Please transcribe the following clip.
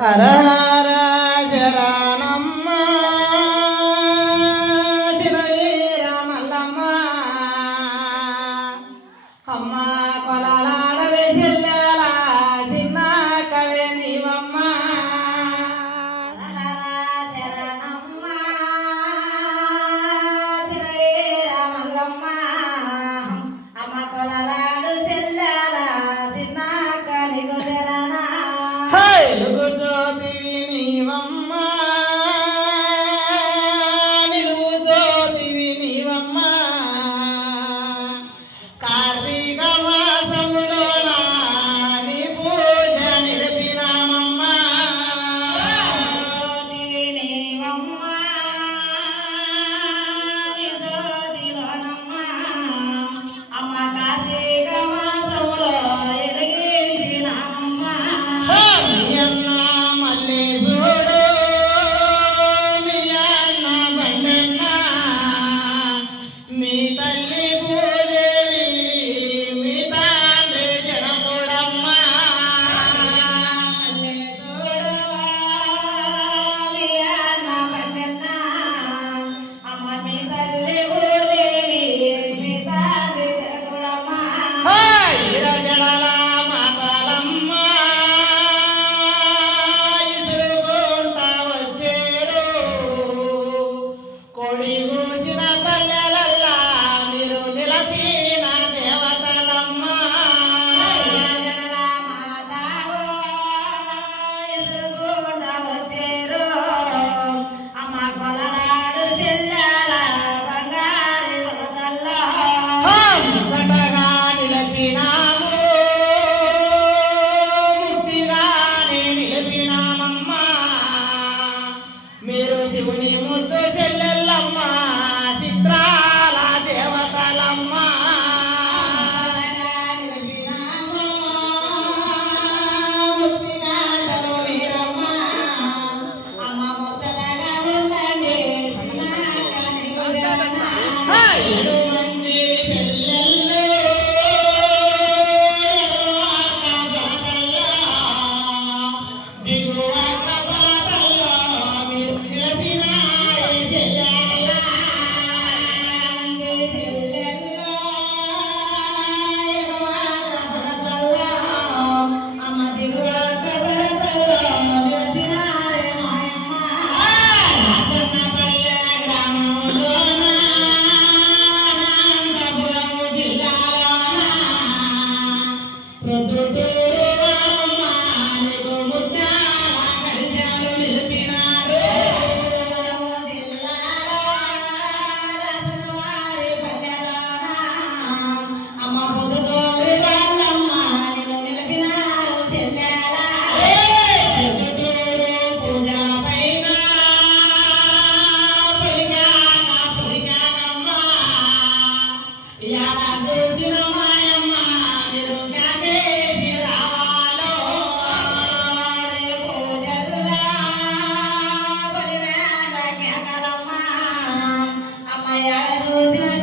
హరహర శరణమ్మ శివయే రామల్లమ్మ Mandalay. పుట్టినామమ్మా మీరు శివుని ముద్దు చెల్లెల్లమ్మా చిత్రాల దేవతలమ్మా. bendiga.